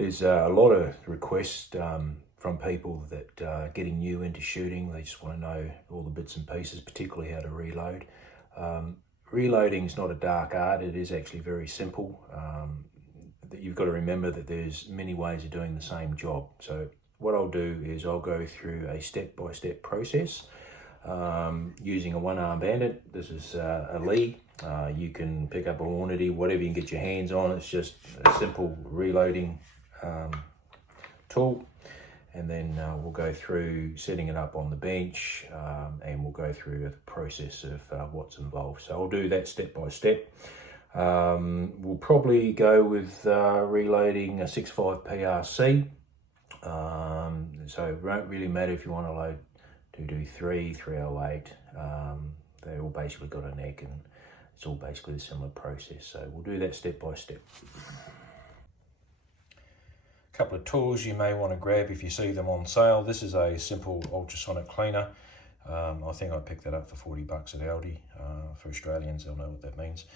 There's a lot of requests from people that are getting new into shooting. They just want to know all the bits and pieces, particularly how to reload. Reloading is not a dark art. It is actually very simple. You've got to remember that there's many ways of doing the same job. So what I'll do is I'll go through a step-by-step process using a one-arm bandit. This is a Lee. You can pick up a Hornady, whatever you can get your hands on. It's just a simple reloading tool. And then we'll go through setting it up on the bench, and we'll go through the process of what's involved. So I'll do that step by step. We'll probably go with reloading a 6.5 PRC. So it won't really matter if you want to load 223, 308. They all basically got a neck, and it's all basically a similar process. So we'll do that step by step. Couple of tools you may want to grab if you see them on sale. This is a simple ultrasonic cleaner. I think I picked that up for 40 bucks at Aldi. For Australians, they'll know what that means.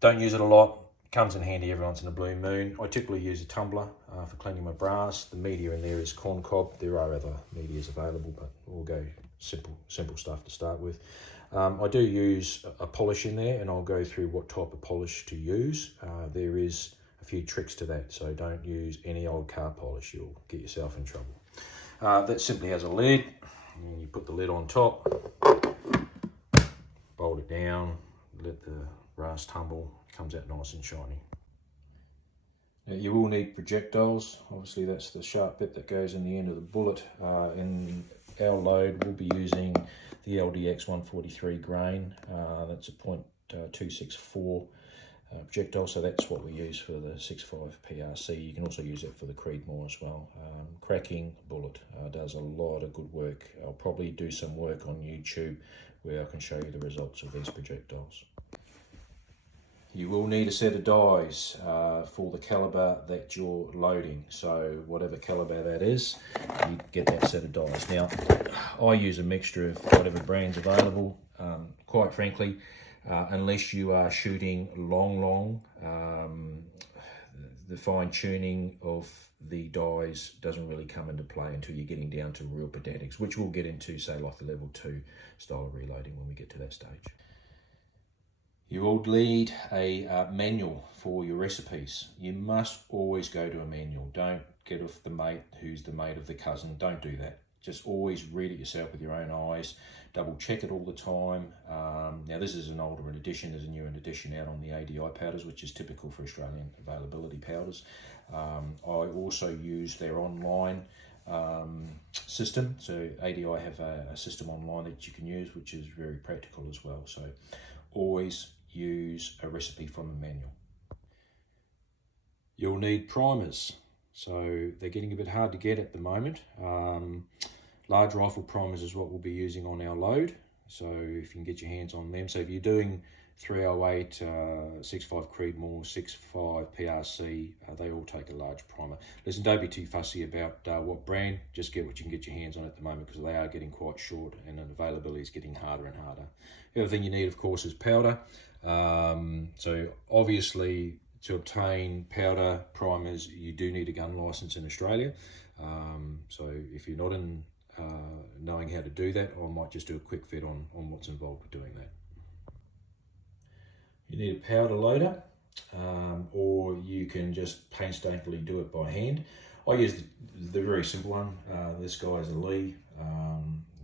Don't use it a lot. Comes in handy every once in a blue moon. I typically use a tumbler for cleaning my brass. The media in there is corn cob. There are other medias available, but we'll go simple stuff to start with. I do use a polish in there, and I'll go through what type of polish to use. There is a few tricks to that, so don't use any old car polish. You'll get yourself in trouble. That simply has a lid, and you put the lid on top, bolt it down, let the brass tumble, comes out nice and shiny. Now, you will need projectiles. Obviously that's the sharp bit that goes in the end of the bullet. In our load we'll be using the LDX 143 grain. That's a .264 projectile, so that's what we use for the 6.5 PRC. You can also use it for the Creedmoor as well. Cracking bullet does a lot of good work. I'll probably do some work on YouTube where I can show you the results of these projectiles. You will need a set of dies for the calibre that you're loading. So whatever calibre that is, you get that set of dies. Now, I use a mixture of whatever brand's available. Quite frankly, unless you are shooting long, the fine tuning of the dies doesn't really come into play until you're getting down to real pedantics, which we'll get into, say, like the level 2 style of reloading when we get to that stage. You will need a manual for your recipes. You must always go to a manual. Don't get off the mate who's the mate of the cousin. Don't do that. Just always read it yourself with your own eyes. Double check it all the time. Now this is an older edition. There's a new edition out on the ADI powders, which is typical for Australian availability powders. I also use their online system. So ADI have a system online that you can use, which is very practical as well. So always use a recipe from a manual. You'll need primers. So they're getting a bit hard to get at the moment. Large rifle primers is what we'll be using on our load. So if you can get your hands on them. So if you're doing 308, 6.5 Creedmoor, 6.5 PRC, they all take a large primer. Listen, don't be too fussy about what brand. Just get what you can get your hands on at the moment, because they are getting quite short and availability is getting harder and harder. The other thing you need, of course, is powder. So obviously, to obtain powder primers, you do need a gun license in Australia. So if you're not in knowing how to do that, I might just do a quick vid on what's involved with doing that. You need a powder loader, or you can just painstakingly do it by hand. I use the very simple one. This guy is a Lee.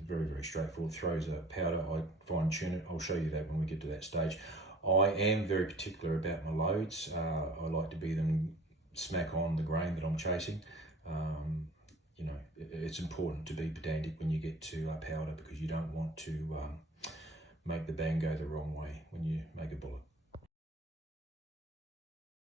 Very straightforward. Throws a powder. I fine tune it. I'll show you that when we get to that stage. I am very particular about my loads. I like to be them smack on the grain that I'm chasing. You know, it's important to be pedantic when you get to powder, because you don't want to make the bang go the wrong way when you make a bullet.